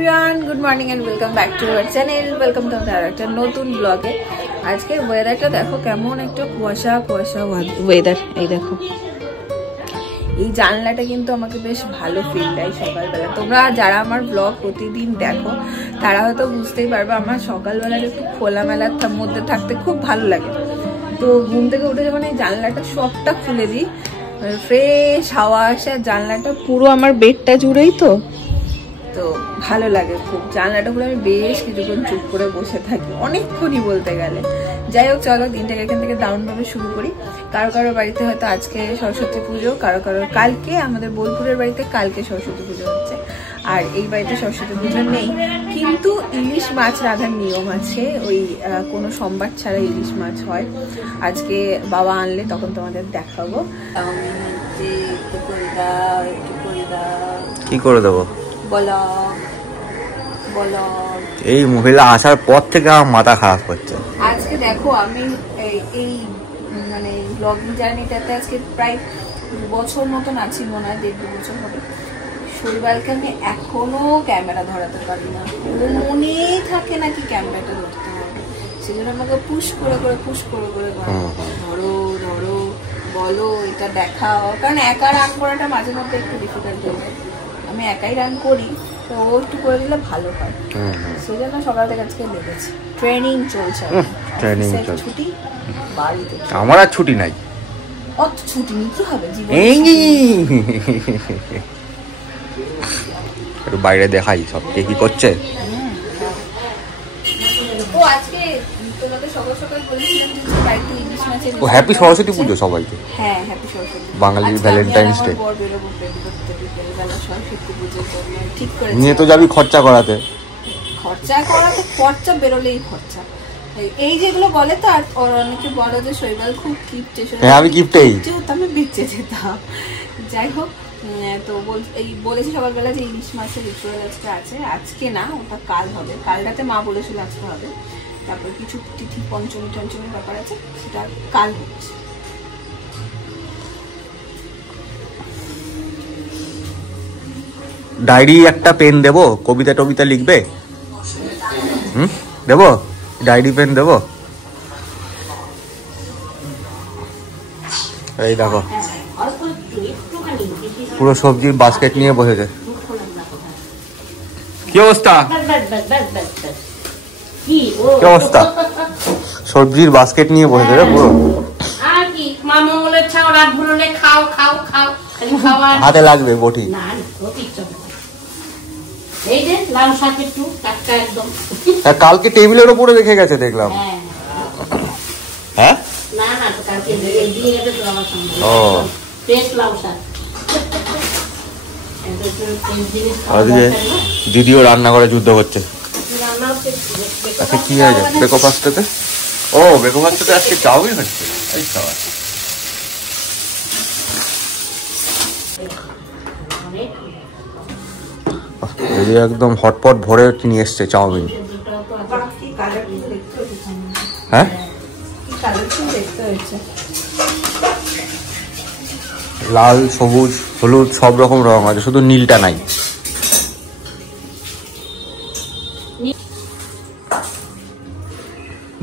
Everyone, good morning and welcome back to our channel. Welcome to আমাদের আরেকটা নতুন ব্লগে। আজকে ওয়েদারটা দেখো কেমন, একটা কুয়াশা কুয়াশা ওয়েদার। এই দেখো, এই জানলাটা কিন্তু আমাকে বেশ ভালো ফিল দেয় সকালবেলা। তোমরা যারা আমার ব্লগ প্রতিদিন দেখো তারা হয়তো বুঝতেই পারবে আমার সকালবেলার একটু খোলামেলার মধ্যে থাকতে খুব ভালো লাগে। তো ঘুম থেকে উঠে যখন এই জানলাটা সবটা খুলে দিই, ফ্রেশ হাওয়া আসে। জানলাটা পুরো আমার বেডটা জুড়েই তো ভালো লাগে খুব। জানলাটা খুলে আমি বেশ কিছুক্ষণ চুপ করে বসে থাকি, অনেকক্ষণই বলতে গেলে। যাই হোক, চলো দিনটাকে এখান থেকে দারুণভাবে শুরু করি। কারো কারো বাড়িতে হয়তো আজকে সরস্বতী পুজো, কারো কারো কালকে। আমাদের বোলপুরের বাড়িতে কালকে সরস্বতী পুজো হচ্ছে, আর এই বাড়িতে সরস্বতী পুজো নেই। কিন্তু ইলিশ মাছ রাঁধার নিয়ম আছে, ওই কোনো সোমবার ছাড়া ইলিশ মাছ হয়। আজকে বাবা আনলে তখন তোমাদের দেখাবো। কি করে দেবো বলো, এই মহিলা আসার পর থেকে আমার মাথা খারাপ হচ্ছে। আজকে দেখো, আমি এই মানে ব্লগিং জার্নিটাতে আজকে প্রায় বছর মতন আছি, মনে হয় 1.5-2 বছর হবে। শৈবালকে আমি এখনো ক্যামেরা ধরাতে পারি না, মনে থাকে নাকি ক্যামেরাটা ধরতে হবে। সেজন্য আমাকে পুশ করে ধরো বলো, এটা দেখাও। কারণ একা রান করাটা মাঝে মধ্যে একটু ডিফিকাল্ট হয়ে যায়। আমি একাই রান করি, তো ও একটু করে দিলে ভালো হয়। সেই জন্য সকাল থেকে আজকে লেগেছে, ট্রেনিং চলছে। ছুটি বাড়িতে, আমার আর ছুটি নাই। অত ছুটি নিতে হবে একটু বাইরে দেখাই সব কে কি করছে। ও আজকে তোমাদের সকাল সকাল বলেছিলাম যে বাড়িতে ইলিশ মাছের। ও হ্যাপি সরস্বতী পুজো সবাইকে। হ্যাঁ, হ্যাপি সরস্বতী, বাঙালির ভ্যালেন্টাইন্স ডে। ঠিক করে নিয়ে তো যাবি খরচা করাতে খরচা বেরোলেই খরচা। এই যেগুলো বলে তো, আর অনেকে বলে যে শৈবাল খুব কিপটে। হ্যাঁ, আমি কিপটেই, আমি বেঁচে যেতাম। যাই হোক, তো বলেছি সকালবেলা যে ইলিশ মাছের রিচুয়াল আজকে আছে। আজকে না, ওটা কাল হবে। কালটাতে মা বলেছিল আজকে হবে। তারপর কিছু তিথি পঞ্চমীর ব্যাপার আছে, সেটা কাল হচ্ছে। ডায়েরি একটা পেন দেবো, কবিতা টবিতা লিখবে। দেবো, ডায়েরি পেন দেবো। এই দেখো, পুরো সবজির বাস্কেট নিয়ে বসেছে। কি অবস্থা? কি অবস্থা? সবজির বাস্কেট নিয়ে বসেছে রে পুরো। হাতে লাগবে বটি। কালকে টেবিলের উপরে রেখে গেছে দেখলাম। হ্যাঁ, ও আজকে দিদিও রান্না করে যুদ্ধ করছে। আচ্ছা, কি হয়েছে ব্রেকফাস্টে? ও ব্রেকফাস্টে আজকে চাউমিন হচ্ছে। এই খাবার একদম হটপট ভরে নিয়ে এসছে চাউমিন। হ্যাঁ, লাল, সবুজ, হলুদ সব রকম রং আছে, শুধু নীলটা নাই।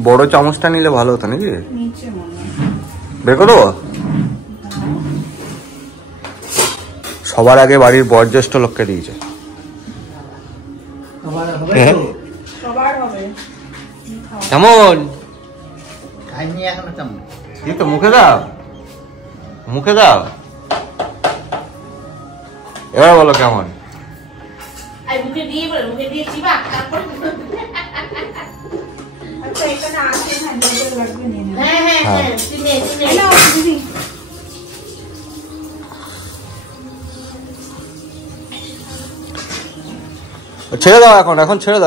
বড় চামচটা নিলে ভালো হতো নাকি? বের করে দেবো। সবার আগে বাড়ির বয়োজ্যেষ্ঠ লোককে দিয়েছে। কেমন? এই তো মুখে দাও, মুখে দাও। এবার বলো কেমন? ছেড়ে দাও,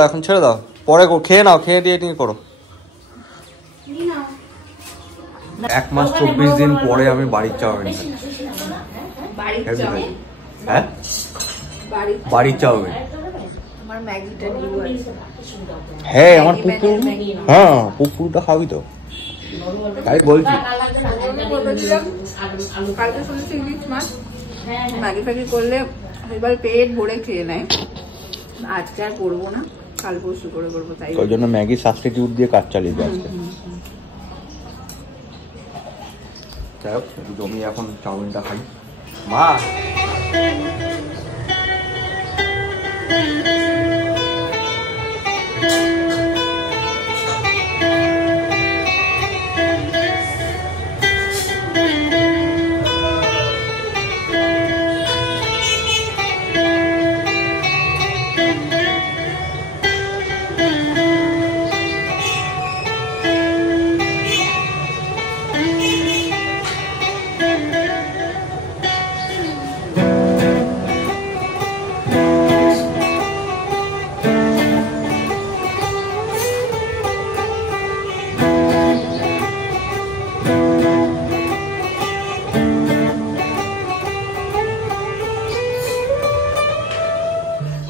এখন ছেড়ে দাও, পরে খেয়ে নাও, খেয়ে দিয়ে নিয়ে করো। 1 মাস 24 দিন পরে আমি বাড়ির চাউমিন। হ্যাঁ, বাড়ির চাউমিন। হ্যাঁ, আমার পুকুর। হ্যাঁ, পুকুরটা খাবি তো, তাই বলছি। ম্যাগি ফ্যাগি করলে এবার পেট ভরে খেয়ে নেয়। আজকে আর করবো না, কাল পরশু করে করবো। তাই ওই জন্য ম্যাগি সাবস্টিটিউট দিয়ে কাজ চালিয়ে দিই আজকে। যাই হোক, আমি এখন চাউমিনটা খাই। মা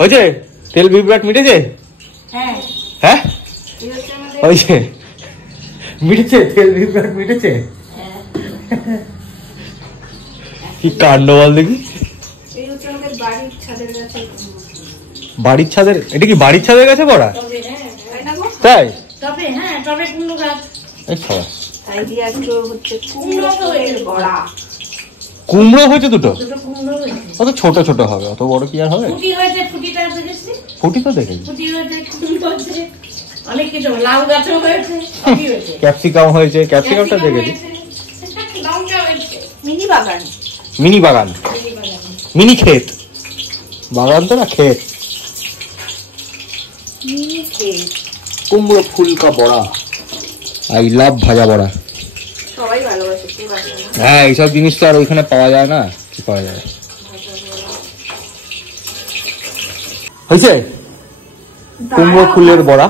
হয়েছে? তেল বিভ্রাট মিটেছে? হ্যাঁ হ্যাঁ হয়েছে, মিটেছে, তেল বিভ্রাট মিটেছে। কি কাণ্ড বল দেখি। বাড়ির ছাদের, এটা কি বাড়ির ছাদের কাছে পড়া? তাই কুমড়ো হয়েছে দুটো, অত ছোট ছোট হবে, অত বড় কি আর হবে? ফুটি তো দেখেছি, ক্যাপসিকাম হয়েছে, ক্যাপসিকামটা দেখেছি। মিনি বাগান, মিনি ক্ষেত, বাগান তো না ক্ষেত। কুমড়ো ফুলকা বড়া, আই লাভ ভাজা বড়া। হ্যাঁ, এইসব জিনিস তো আর ওইখানে পাওয়া যায় না, কি পাওয়া যায়। হয়েছে কুমড়ো ফুলের বড়া।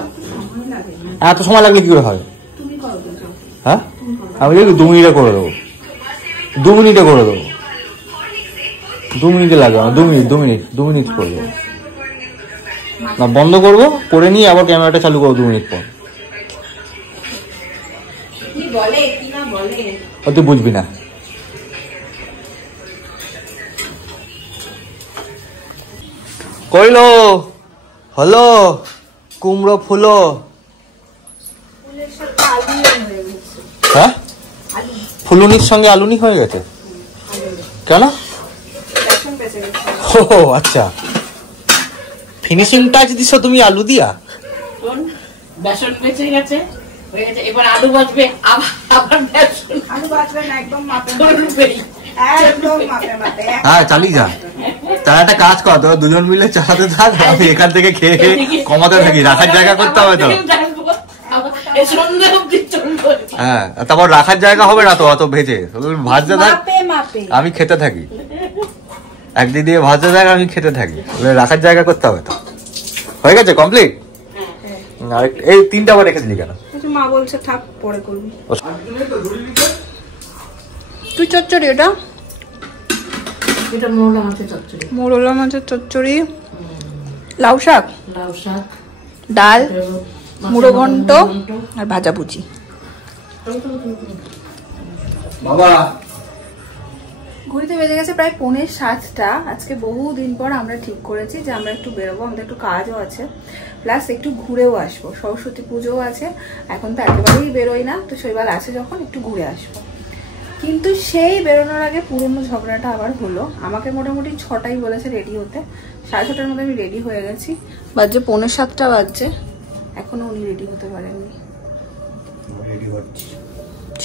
এত সময় লাগলে কি করে হবে? হ্যাঁ, আমি যদি 2 মিনিটে করে দেবো, 2 মিনিটে করে দেবো। 2 মিনিটে লাগবে আমার, 2 মিনিট করে দেবো। না, বন্ধ করবো, করে নিয়ে আবার ক্যামেরাটা চালু করবো 2 মিনিট পর। তুই বুঝবি না। কইলো হলো কুমড়ো ফুলো। হ্যাঁ, ফুলুনির সঙ্গে আলুনি হয়ে গেছে কেন? ও আচ্ছা, ফিনিশিং টাচ দিছো তুমি আলু দিয়া। বেসন বেঁচে গেছে, এবার আলু বাজবে, আবার বেসন। আলু বাজবে না, একদম মাপে মাপে। হ্যাঁ, চালিয়ে যা। তারা একটা কাজ কর, তোরা দুজন মিলে চালাতে থাক, আমি এখান থেকে খেয়ে খেয়ে কমাতে থাকি। রাখার জায়গা করতে হবে তো। হ্যাঁ, তারপর রাখার জায়গা হবে না তো অত ভেজে, ভাজতে থাক, আমি খেতে থাকি। একদিক দিয়ে ভাজতে থাক, আমি খেতে থাকি। রাখার জায়গা করতে হবে তো। হয়ে গেছে কমপ্লিট। এই 3টা আবার রেখে দিলি কেন? মা বলছে থাক, পরে করবি। তুই চচ্চড়ি, এটা মোরলা মাছের চচ্চড়ি, লাউ শাক, ডাল, মুড়ো ঘন্ট আর ভাজা ভুজি। বাবা ঘুরতে বেজে গেছে প্রায় 6:45। আজকে বহুদিন পর আমরা ঠিক করেছি যে আমরা একটু বেরোবো, আমাদের একটু কাজও আছে, প্লাস একটু ঘুরেও আসবো। সরস্বতী পুজোও আছে, এখন তো একেবারেই বেরোই না, তো শৈবাল আছে যখন একটু ঘুরে আসবো। কিন্তু সেই বেরোনোর আগে পুরনো ঝগড়াটা আবার হলো। আমাকে মোটামুটি 6টাই বলেছে রেডি হতে, 6:30টার মধ্যে আমি রেডি হয়ে গেছি, বাজছে 6:45 বাজছে, এখনো উনি রেডি হতে পারেননি।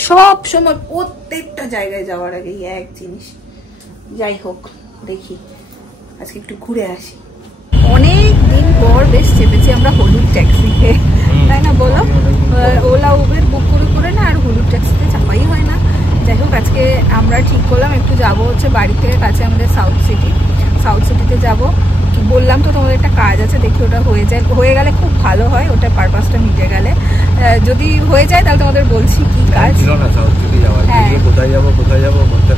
সব সময় প্রত্যেকটা জায়গায় যাওয়ার আগে এক জিনিস। যাই হোক, দেখি আজকে একটু ঘুরে আসি। অনেক দিন পর বেশ চেপেছি আমরা হলুদ ট্যাক্সিতে, তাই না বলো? ওলা উবের বুক করে করে না, আর হলুদ ট্যাক্সিতে চাপাই হয় না। যাই হোক, আজকে আমরা ঠিক করলাম একটু যাবো হচ্ছে বাড়ি থেকে কাছে আমাদের সাউথ সিটিতে যাবো। বললাম তো তোমাদের একটা কাজ আছে, দেখি ওটা হয়ে গেলে খুব ভালো হয়, ওটা পারপাসটা মিটে গেলে। যদি হয়ে যায় তাহলে তোমাদের বলছি কি কাজ। হ্যাঁ, কোথায় যাবো করতে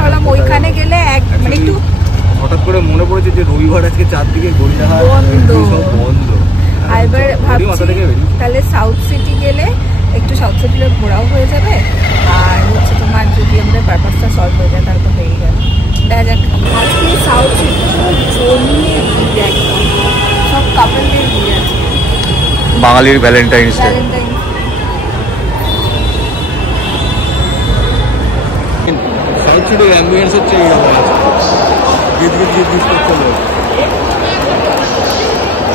ভাবলাম ওইখানে গেলে মানে একটু হঠাৎ করে মনে পড়েছে যে রবিবার আজকে 4 দিকে বন্ধ। এবার ভাবছি তাহলে সাউথ সিটি গেলে একটু সাউথ সিটিতে ঘোরাও হয়ে যাবে, আর হচ্ছে তোমার যদি আমাদের পারপাসটা সলভ হয়ে যায় তাহলে তো হয়েই গেল। দেখা যাক। আজকে সাউথ সিটি জমিয়ে একদম সব বাঙালির ভ্যালেন্টাইন্স ডে। সাউথ সিটির অ্যাম্বিয়েন্স হচ্ছে এইরকম আছে,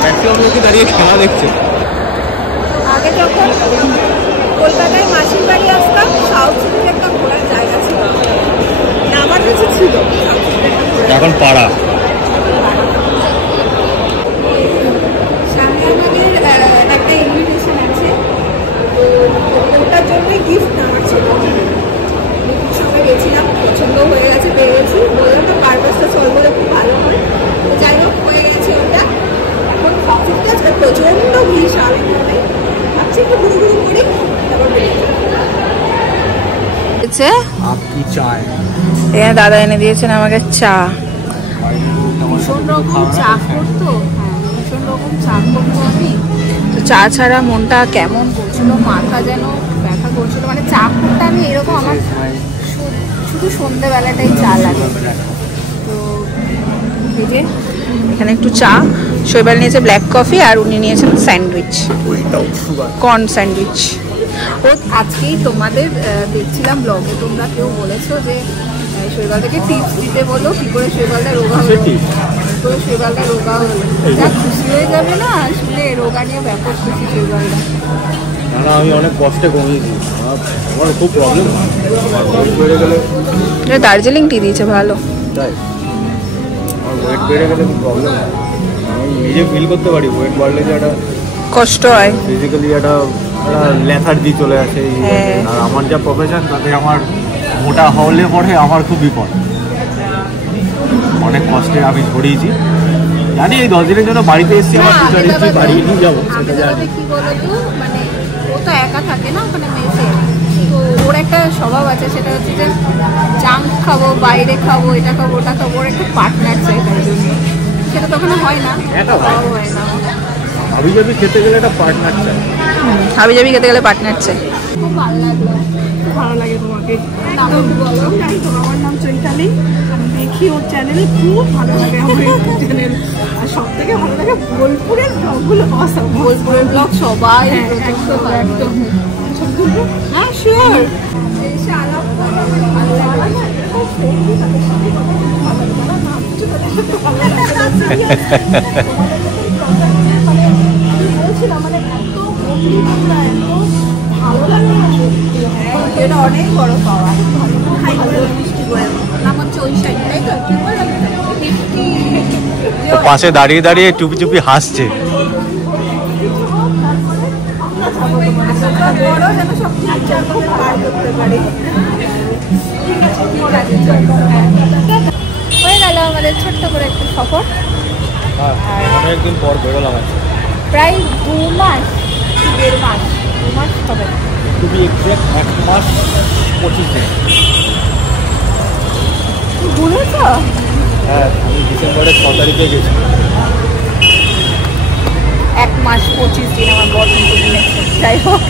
ম্যাক্সিমাম লোকে দাঁড়িয়ে খেলা দেখছে। আগে যখন কলকাতায় মাসির বাড়ি আসতাম, সাউথ সিটির একটা ঘোরার জায়গা ছিল, আমার কাছে ছিল। এখন পাড়া। সামনে আমাদের একটা ইনভিটেশন আছে, তো ওটার জন্যই গিফট নেওয়ার ছিল। সঙ্গে গেছিলাম, পছন্দ হয়ে গেছে, পেয়ে গেছি। বললাম তো পারপাসটা সলভ হলে খুব ভালো হয়। তো যাই হোক, হয়ে গেছে ওটা। এখন ভাবছি আজকে প্রচন্ড ভিড় স্বাভাবিকভাবে, ভাবছি একটু ঘুরে ঘুরে করি, তারপর এখানে দাদা এনে দিয়েছেন আমাকে চা। ভীষণ রকম চা করতো, ভীষণ রকম চা করতো আমি। তো চা ছাড়া মনটা কেমন করছিল, মাথা যেন ব্যথা করছিল। মানে চা করতে আমি এরকম, আমার শুধু সন্ধ্যেবেলাটাই চা লাগে। তো এই যে এখানে একটু চা, শৈবাল নিয়েছে ব্ল্যাক কফি, আর উনি নিয়েছেন স্যান্ডউইচ, কর্ন স্যান্ডউইচ। ও আজকেই তোমাদের দেখছিলাম ব্লগে, তোমরা কেউ বলেছো যে শৈবালটাকে টিপস দিতে বলো, কি করে শৈবালটা রোগা হলো, কি করে শৈবালটা রোগা হলো। যা খুশি হয়ে যাবে না আসলে, রোগা নিয়ে ব্যাপক খুশি শৈবালটা। না, আমি অনেক কষ্টে কমিয়েছি, আমার খুব প্রবলেম বেড়ে গেলে। দার্জিলিং টি দিয়েছে ভালো, তাই আমার ওয়েট বেড়ে গেলে খুব প্রবলেম হয়। আমি নিজে ফিল করতে পারি ওয়েট বাড়লে যে একটা কষ্ট হয়, ফিজিক্যালি একটা লেথার্জি চলে আসে। আর আমার যা প্রফেশন, তাতে আমার মোটা হলে পরে আমার খুব বিপদ। অনেক কষ্টে আমি ঝরিয়েছি, জানি এই 10 দিনের জন্য বাড়িতে এসেছি, আমার টিচার এসেছি, বাড়ি নিয়ে যাবো সেটা জানি। কি বলতো, মানে ও তো একা থাকে না ওখানে মেসে, তো ওর একটা স্বভাব আছে, সেটা হচ্ছে যে জাঙ্ক খাবো, বাইরে খাবো, এটা খাবো, ওটা খাবো। ওর একটা পার্টনার চাই, তার জন্য সেটা তখন হয় না, হয় না। হাবিজাবি খেতে গেলে একটা পার্টনার চাই, হাবিজাবি খেতে গেলে পার্টনার চাই। খুব ভালো লাগলো, ভালো লাগে তোমাকে। আমার নাম চৈতালি, আমি দেখি ওর চ্যানেল, খুব ভালো লাগে আমার চ্যানেল। আর সব থেকে ভালো লাগে বোলপুরের ব্লগগুলো, বোলপুরের ব্লগ সবাই একদম। হ্যাঁ শিওর। এটা অনেক বড় পাওয়া, মিষ্টি করে নাম হচ্ছে ওই সাইড, তাই তো? পাশে দাঁড়িয়ে দাঁড়িয়ে চুপি চুপি হাসছে। হয়ে গেল আমাদের ছোট্ট করে একটা সফর। অনেকদিন পর বেরোলাম, প্রায় 2 মাস, 1.5 মাস, 2 মাস হবে, খুবই এক্সাক্ট 1 মাস 25 দিন। ঘুরেছ? হ্যাঁ, আমি ডিসেম্বরের 6 তারিখে গেছি। 1 মাস 25 দিন আমার বড় দিনে। যাই হোক,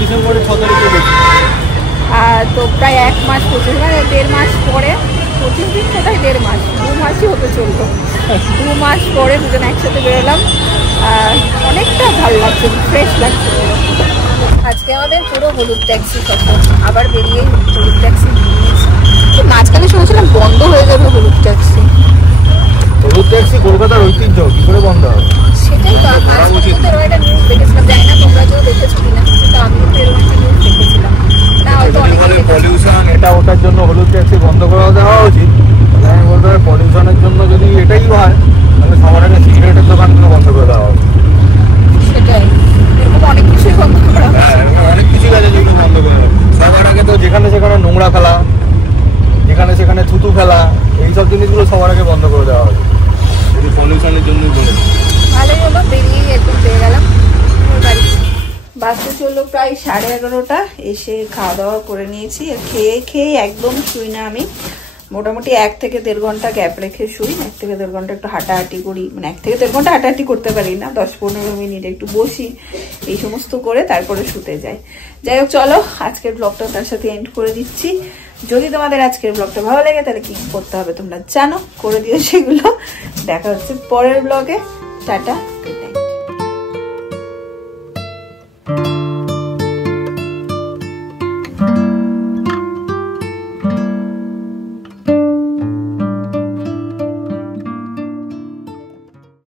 ডিসেম্বরের 6 তারিখে গেছি। তো প্রায় 1 মাস 25, মানে 1.5 মাস পরে, 25 দিন কোথায় 1.5 মাস, 2 মাসই হতে চলতো। 2 মাস পরে দুজন একসাথে বেরোলাম, অনেকটা ভালো লাগছে, ফ্রেশ লাগছে। আজকে আমাদের পুরো হলুদ ট্যাক্সি সফর, আবার বেরিয়েই হলুদ ট্যাক্সি নিয়েছি। মাঝখানে শুনেছিলাম বন্ধ হয়ে যাবে হলুদ ট্যাক্সি। হলুদ ট্যাক্সি কলকাতার ঐতিহ্য, কি করে বন্ধ হবে? সেটাই তো, মাঝখানে একটা নিউজ দেখেছিলাম, জানি না তোমরা কেউ দেখেছো কিনা, কিন্তু আমিও তো এরকম একটা নিউজ দেখেছিলাম। না হয়তো অনেক পলিউশন, এটা ওটার জন্য হলুদ ট্যাক্সি বন্ধ করে দেওয়া উচিত। আমি বলতে পারি পলিউশনের জন্য যদি এটাই হয়, তাহলে সবার আগে সিগারেটের দোকানগুলো বন্ধ করে দেওয়া হবে। সেটাই, এরকম অনেক কিছুই বন্ধ করা হবে। অনেক কিছুই আছে যেগুলো বন্ধ করে দেওয়া হবে। সবার আগে তো যেখানে সেখানে নোংরা ফেলা, যেখানে সেখানে থুতু ফেলা, এইসব জিনিসগুলো সবার আগে বন্ধ করে দেওয়া হবে, যদি পলিউশনের জন্যই বলে। ভালোই হলো, বেরিয়েই একদম পেয়ে গেলাম বাড়ি। বাসে চললো প্রায় 11:30, এসে খাওয়া দাওয়া করে নিয়েছি। আর খেয়ে একদম শুই না আমি, মোটামুটি 1 থেকে 1.5 ঘন্টা গ্যাপ রেখে শুই। 1 থেকে 1.5 ঘন্টা একটু হাঁটাহাঁটি করি, মানে 1 থেকে 1.5 ঘন্টা হাঁটাহাঁটি করতে পারি না, 10-15 মিনিট একটু বসি, এই সমস্ত করে তারপরে শুতে যাই। যাই হোক, চলো আজকের ব্লগটা তার সাথে এন্ড করে দিচ্ছি। যদি তোমাদের আজকের ব্লগটা ভালো লাগে, তাহলে কি করতে হবে তোমরা জানো, করে দিও সেগুলো। দেখা হচ্ছে পরের ব্লগে। টাটা।